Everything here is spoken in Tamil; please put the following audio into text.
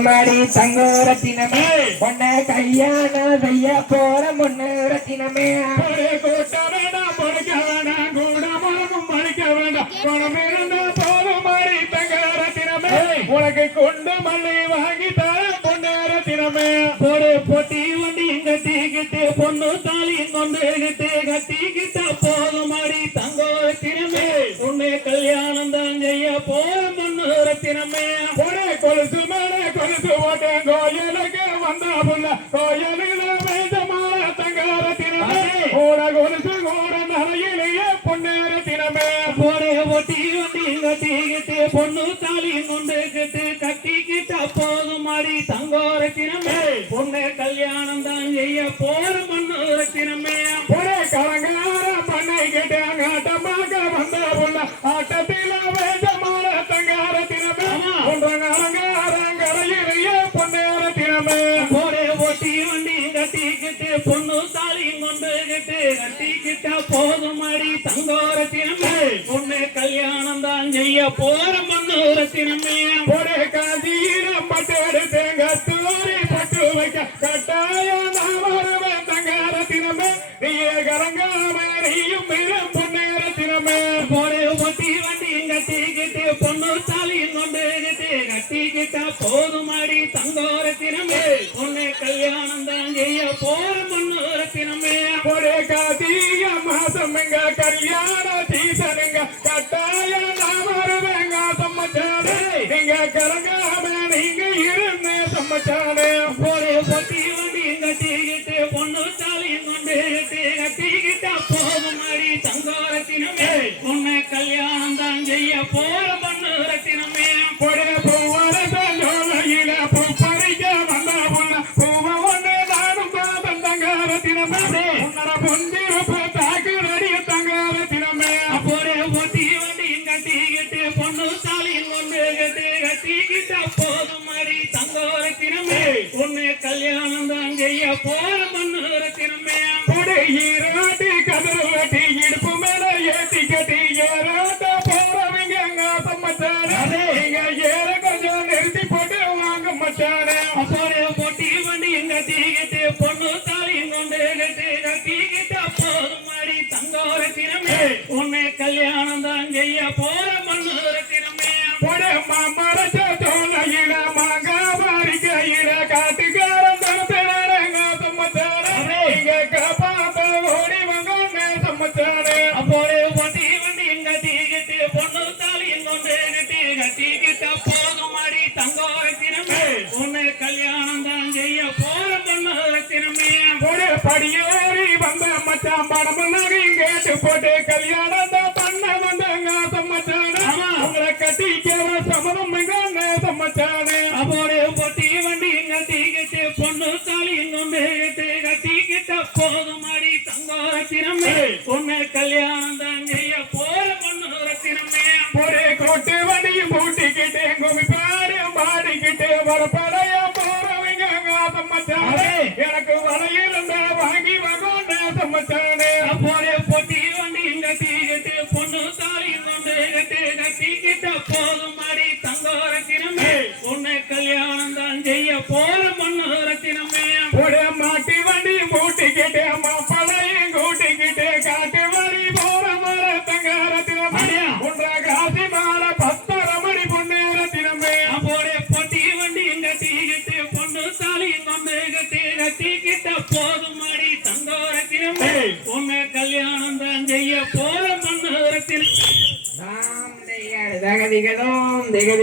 மாடி தங்கோரத்தினமே பொண்ண கல்யாணம் செய்ய போற முன்னு ரத்தினமே ஒரு கூட்ட வேண்டாம் பொறுக்க வேண்டாம் கூட மனமும் மறைக்க வேண்டாம். குணம் இருந்தா போதும் மாறி தங்கரத்தினமே உனக்கு கொண்டு மல்லி வாங்கி தர பொன்னரத்தினமே ஒரு பொட்டி வண்டி கட்டிக்கிட்டு பொண்ணு தாலி கொண்டுகிட்டு கோயிலுக்கு வந்தா புள்ள கோயிலுக்கு வேதமான தங்கரத்தினமே கூட கொலுசு கூட நரையிலேயே பொன்னரத்தினமே ஒரு பொட்டி வண்டி கட்டிக்கிட்டு பொண்ணு தாலி கொண்டுகிட்டு கட்டிக்கிட்ட போதும் அடி தங்கோ ரத்தினமே உன்னை கல்யாணம் தான் செய்ய போற கட்டிக்கிட்டு பொண்ணு தாலி கொண்டுகிட்டு கட்டிக்கிட்டா போதும் அடி தங்கோரத்தினமே பொண்ணு கல்யாணம் தான் செய்ய போற மண்ணு ரத்தினமே ஒரே காதியில பட்டு எடுத்தேங்க பட்டு வைக்க. கட்டாயம் வருவேன் தங்காரத்தினமே நீ கலங்காம நீயும் ஒரே காதிய மாசமுங்க கல்யாண சீசனுங்க. கட்டாய நான் வருவேங்க சம்மச்சானே நீங்க கலங்காம நீங்க இருந்தே சம்மச்சானே போற மண்ணு ரத்தினமே கொடை கதறு வெட்டி இடுப்பு மேல ஏத்தி கட்டி ஏறாட்ட போறவங்க எங்க சம்மச்சானே நீங்க ஏற கொஞ்சம் நிறுத்தி போட்டு வாங்க மச்சான அப்போரே பொட்டி வண்டி தீகிட்டு பொண்ணு தாலி கொண்டுகிட்டு கட்டிக்கிட்ட போதும் தங்கோர தங்கோரத்தினமே உன்னை கல்யாணம் தான் செய்ய போற மண்ணு ரத்தினமே கொடை மாமரச்ச தோலையில கையில காட்டுக்க. படியேறி வந்த மச்சான் படம் நகை கேட்டு போட்டு கல்யாணம் தான் பண்ண வந்தங்க சம்மச்சானே உங்களை கட்டிக்கிற சமதம் சம்மச்சானே அப்போரே பொட்டி வண்டி கட்டிக்கிட்டு பொண்ணு தாலி கொண்டுகிட்டு கட்டிக்கிட்ட போதும் அடி தங்கோரத்தினமே உன்னை கல்யாணம் தான் செய்ய போற மண்ணு ரத்தினமே. ஒரு கோட்டு வண்டியும் பூட்டிக்கிட்டு குமி பாரு பாடிக்கிட்டு சம்மச்சானே அப்போரே பொட்டி வண்டி கட்டிக்கிட்டு பொண்ணு தாலி கொண்டுகிட்டு கட்டிக்கிட்ட போதும் அடி தங்கோரத்தினமே உன்னை கல்யாணம் தான் செய்ய போற மண்ணு ரத்தினமே ஒரு மாட்டி வண்டி பூட்டிக்கிட்டு செய்ய போல மண்ணு ரத்தினமே தாம் தெய்யாடு தகதிகதோம் திகதி